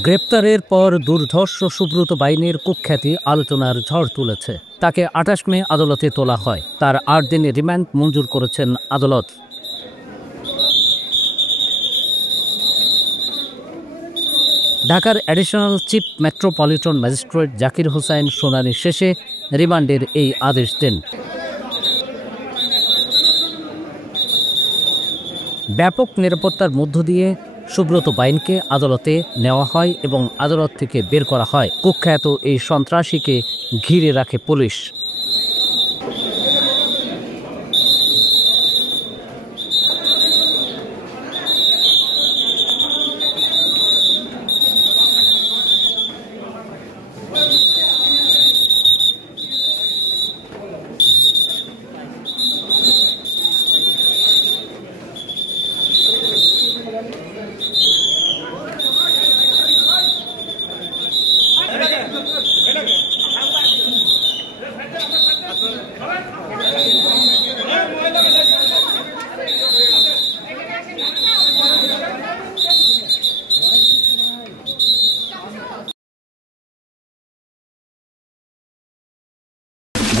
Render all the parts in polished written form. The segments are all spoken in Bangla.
গ্রেপ্তারের পর দুর্ধর্ষ সুব্রত বাইনের কুখ্যাতি আলোচনার ঝড় তুলেছে। তাকে ২৮ মে আদালতে তোলা হয়। তার ৮ দিনের রিমান্ড মঞ্জুর করেছেন আদালত। ঢাকার additional chief metropolitan magistrate Zakir Hossain শুনানি শেষে রিমান্ডের এই আদেশ দেন। ব্যাপক নিরাপত্তার মধ্য দিয়ে সুব্রত বাইনকে আদালতে নেওয়া হয় এবং আদালত থেকে বের করা হয়। কুখ্যাত এই সন্ত্রাসীকে ঘিরে রাখে পুলিশ।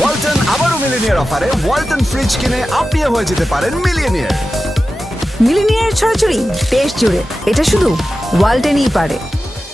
ওয়ালটন আবারও মিলিনিয়ার অফারে ওয়ালটন ফ্রিজ কিনে আপনিও হয়ে যেতে পারেন মিলিয়নিয়ার। মিলিনিয়ার ছড়াছড়ি দেশ জুড়ে, এটা শুধু ওয়ালটনই পারে।